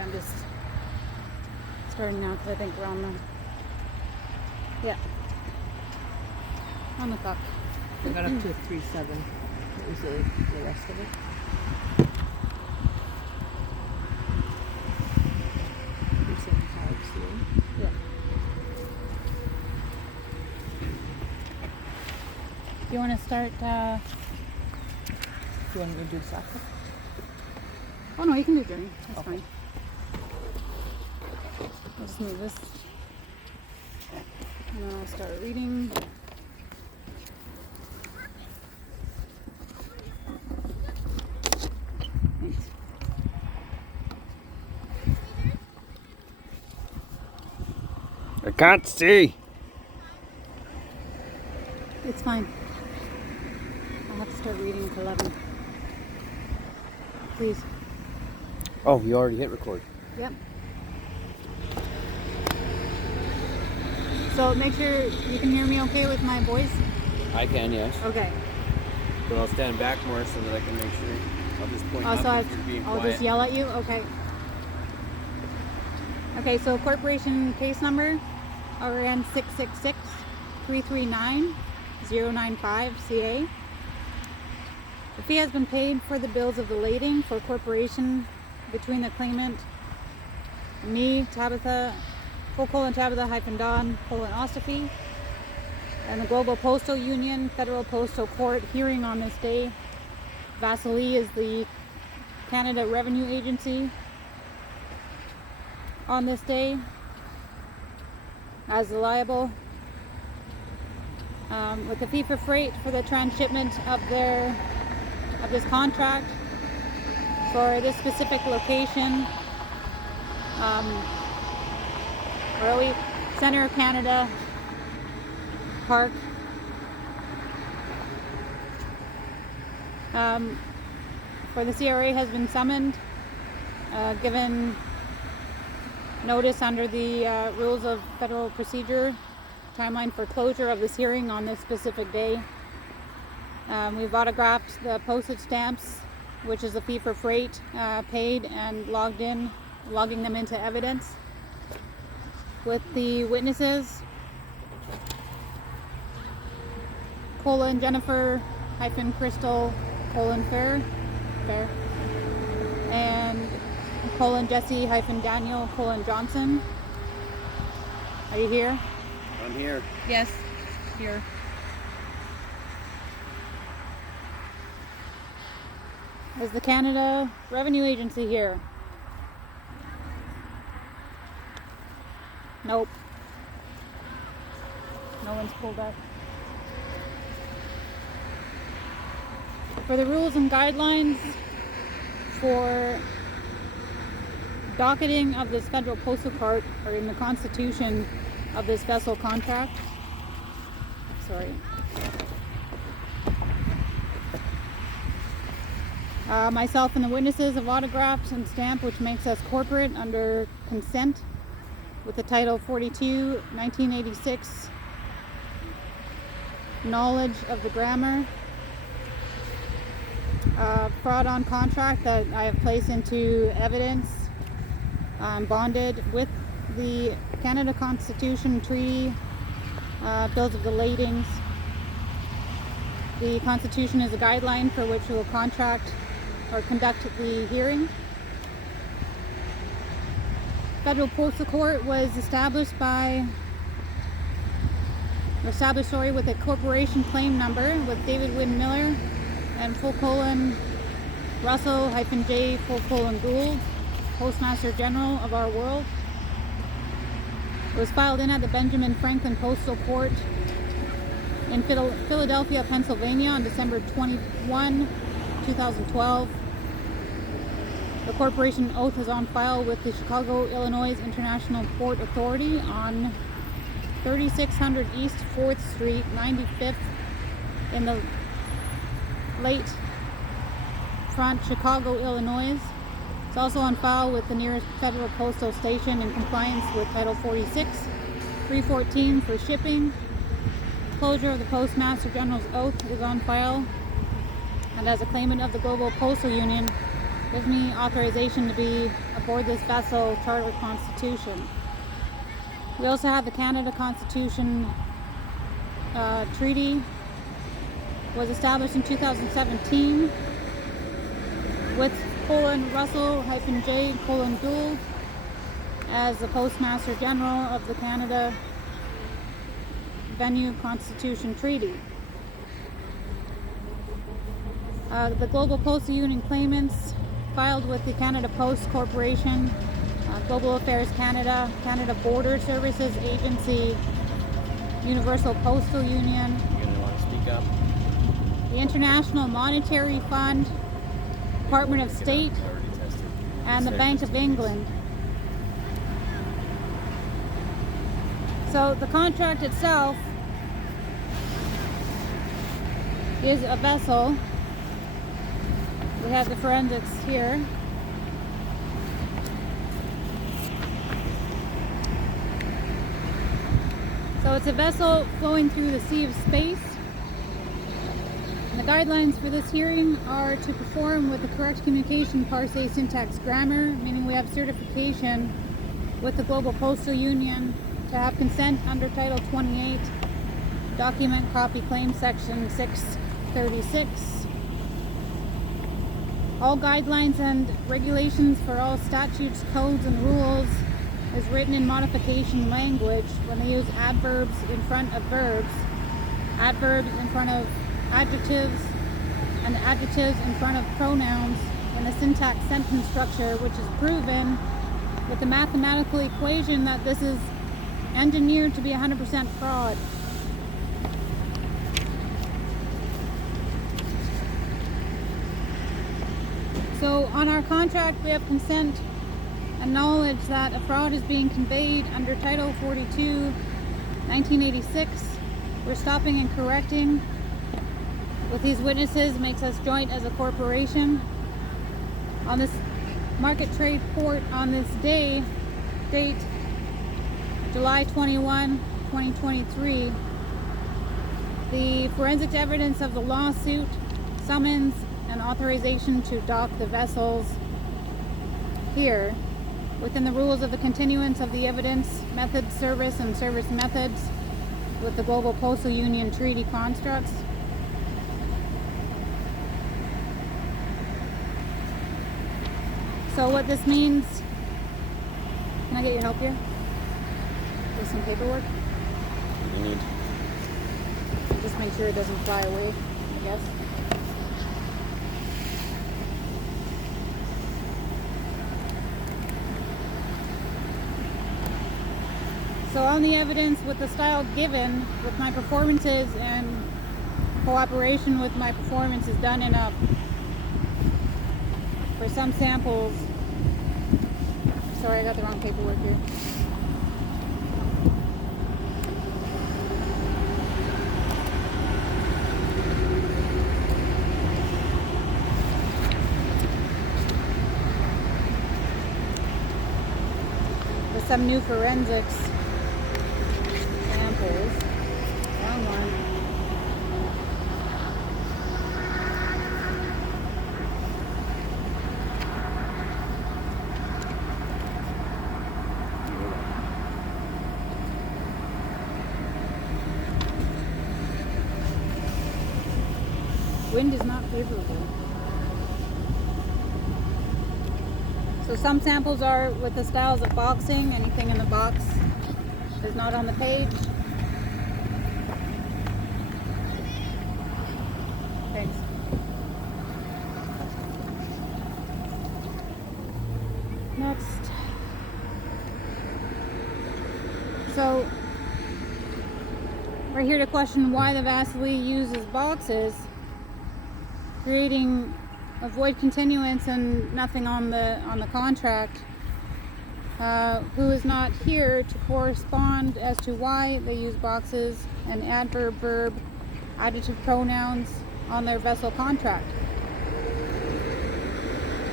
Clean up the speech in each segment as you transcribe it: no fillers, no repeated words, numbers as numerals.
Yeah, I'm just starting now because I think we're on the, yeah, on the clock. I got up to 3.7. What was the rest of it? Yeah. Do you want to start? Do you want me to do soccer? Oh no, you can do during. That's Okay. fine. I'll just move this. And then I'll start reading. Thanks. I can't see. It's fine. I'll have to start reading at 11. Please. Oh, you already hit record. Yep. So make sure you can hear me okay with my voice. I can, yes. Okay. But I'll stand back more so that I can make sure. I'll just point Oh, up so if you're being I'll quiet. just yell at you? Okay. Okay, so corporation case number RN 666-339-095 CA. The fee has been paid for the bills of the lading for corporation between the claimant, me, Tabitha, Tabitha-Dawn, Ostaffy, and the Global Postal Union, Federal-Postal-Court hearing on this day. Vasily is the Canada Revenue Agency on this day as the liable, with a fee for freight for the transshipment of this contract for this specific location, Roe Center of Canada Park. For the CRA has been summoned, given notice under the rules of federal procedure, timeline for closure of this hearing on this specific day. We've autographed the postage stamps, which is a fee for freight, paid and logging them into evidence with the witnesses, Jennifer Crystal Fair, and Jesse Daniel Johnson. Are you here? I'm here. Yes, here. Is the Canada Revenue Agency here? Nope. No one's pulled up. For the rules and guidelines for docketing of this Federal Postal Court are in the constitution of this vessel contract. Sorry. Myself and the witnesses have autographed and stamped, which makes us corporate under consent with the Title 42, 1986, knowledge of the grammar, fraud on contract that I have placed into evidence, bonded with the Canada Constitution Treaty, bills of the ladings. The Constitution is a guideline for which we will contract or conduct the hearing. Federal Postal Court was established with a corporation claim number with David Wynn Miller and Russell-J Gould, Postmaster General of our world. It was filed in at the Benjamin Franklin Postal Court in Philadelphia, Pennsylvania on December 21, 2012. The corporation oath is on file with the Chicago, Illinois International Port Authority on 3600 East 4th Street, 95th in the Lake Front, Chicago, Illinois. It's also on file with the nearest federal postal station in compliance with Title 46, 314 for shipping. Closure of the Postmaster General's oath is on file, and as a claimant of the Global Postal Union, gives me authorization to be aboard this vessel, Charter Constitution. We also have the Canada Constitution Treaty, was established in 2017 with Russell-J: Gould as the Postmaster General of the Canada Venue Constitution Treaty. The Global Postal Union claimants filed with the Canada Post Corporation, Global Affairs Canada, Canada Border Services Agency, Universal Postal Union, You're gonna want to speak up. the International Monetary Fund, Department of State, Already tested. and the Bank of England. So the contract itself is a vessel. We have the forensics here. So it's a vessel flowing through the sea of space. And the guidelines for this hearing are to perform with the correct communication, parse, syntax, grammar, meaning we have certification with the Global Postal Union to have consent under Title 28, Document Copy Claim Section 636. All guidelines and regulations for all statutes, codes, and rules is written in modification language when they use adverbs in front of verbs, adverbs in front of adjectives, and adjectives in front of pronouns in a syntax sentence structure, which is proven with the mathematical equation that this is engineered to be 100% fraud. So on our contract, we have consent and knowledge that a fraud is being conveyed under Title 42, 1986. We're stopping and correcting with these witnesses, makes us joint as a corporation. On this market trade port on this date, July 21, 2023, the forensic evidence of the lawsuit, summons, and authorization to dock the vessels here within the rules of the continuance of the evidence, method, service, and service methods with the Global Postal Union Treaty constructs. So what this means, can I get your help here? With some paperwork? You need. Just make sure it doesn't fly away, I guess. So on the evidence with the style given, with my performances and cooperation with my performances done in a, for some samples, sorry I got the wrong paperwork here. With some new forensics samples. Wrong one. Wind is not favorable. So some samples are with the styles of boxing. Anything in the box is not on the page. Thanks. Next. So we're here to question why the Vaseline uses boxes, creating a void continuance and nothing on the contract. Who is not here to correspond as to why they use boxes and adverb, verb, adjective pronouns on their vessel contract.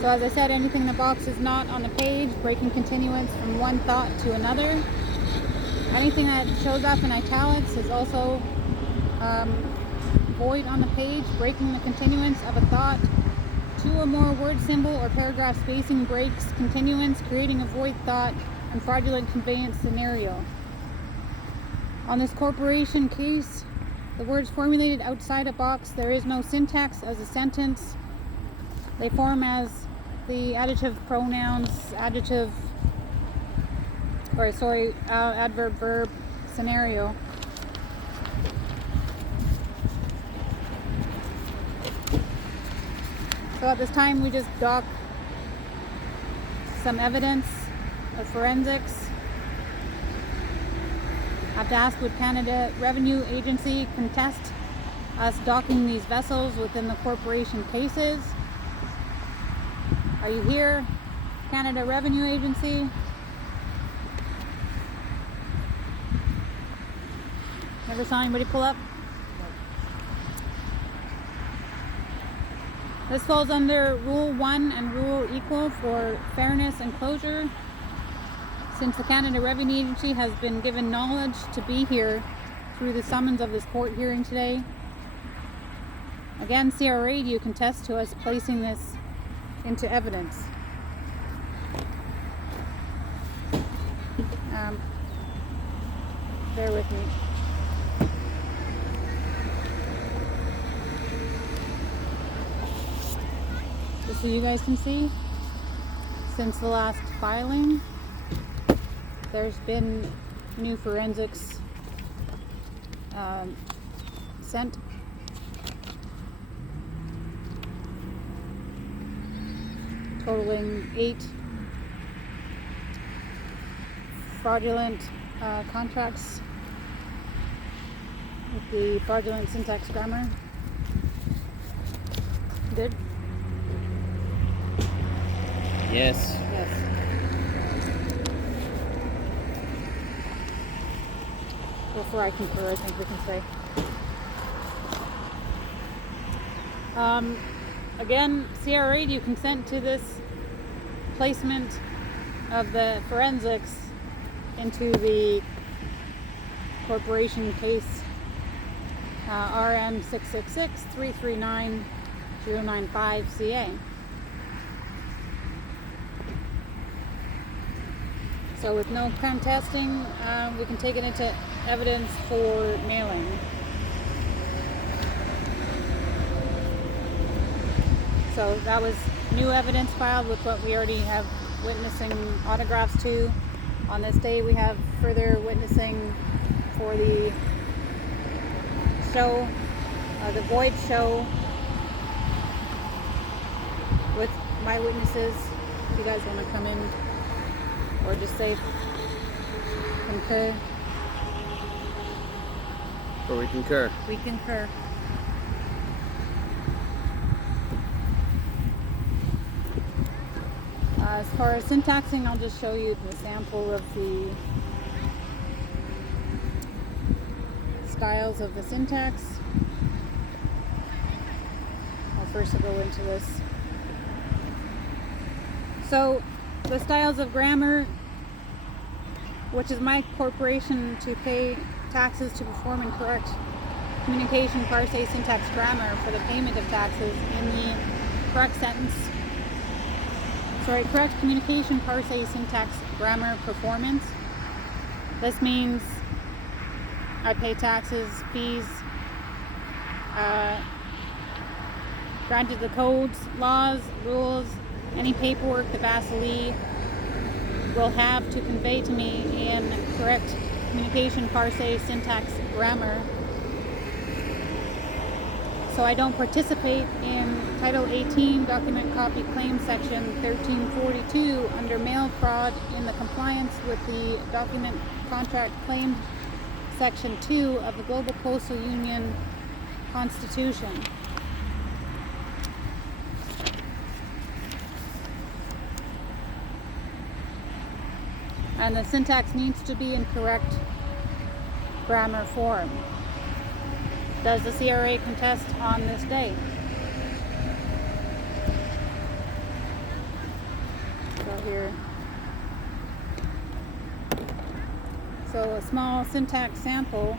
So as I said, anything in the box is not on the page, breaking continuance from one thought to another. Anything that shows up in italics is also void on the page, breaking the continuance of a thought two or more word symbol or paragraph spacing breaks, continuance, creating a void thought, and fraudulent conveyance scenario. On this corporation case, the words formulated outside a box, there is no syntax as a sentence. They form as the adverb verb scenario. So at this time we just dock some evidence of forensics. I have to ask, would Canada Revenue Agency contest us docking these vessels within the corporation cases? Are you here, Canada Revenue Agency? Never saw anybody pull up? This falls under Rule 1 and Rule Equal for fairness and closure. Since the Canada Revenue Agency has been given knowledge to be here through the summons of this court hearing today. Again, CRA, do you contest to us placing this into evidence? Bear with me. Just so you guys can see, since the last filing, there's been new forensics sent. Totaling 8 fraudulent contracts with the fraudulent syntax grammar. Good? Yes. Yes. Before I concur, I think we can say. Again, CRA, do you consent to this placement of the forensics into the corporation case RM 666-339-095 CA? So with no contesting, we can take it into evidence for mailing. So that was new evidence filed with what we already have witnessing autographs to. On this day we have further witnessing for the show, the void show with my witnesses. If you guys want to come in or just say concur. Or we concur. We concur. As far as syntaxing, I'll just show you the sample of the styles of the syntax. First I'll go into this. So the styles of grammar, which is my corporation to pay taxes to perform and correct communication parse syntax grammar for the payment of taxes in the correct sentence. Correct communication parse syntax grammar performance. This means I pay taxes, fees, granted the codes, laws, rules, any paperwork the basilee will have to convey to me in correct communication parse syntax grammar. So I don't participate in Title 18 Document Copy Claim Section 1342 under mail fraud in the compliance with the Document Contract Claim Section 2 of the Global Postal Union Constitution. And the syntax needs to be in correct grammar form. Does the CRA contest on this day? So here. So a small syntax sample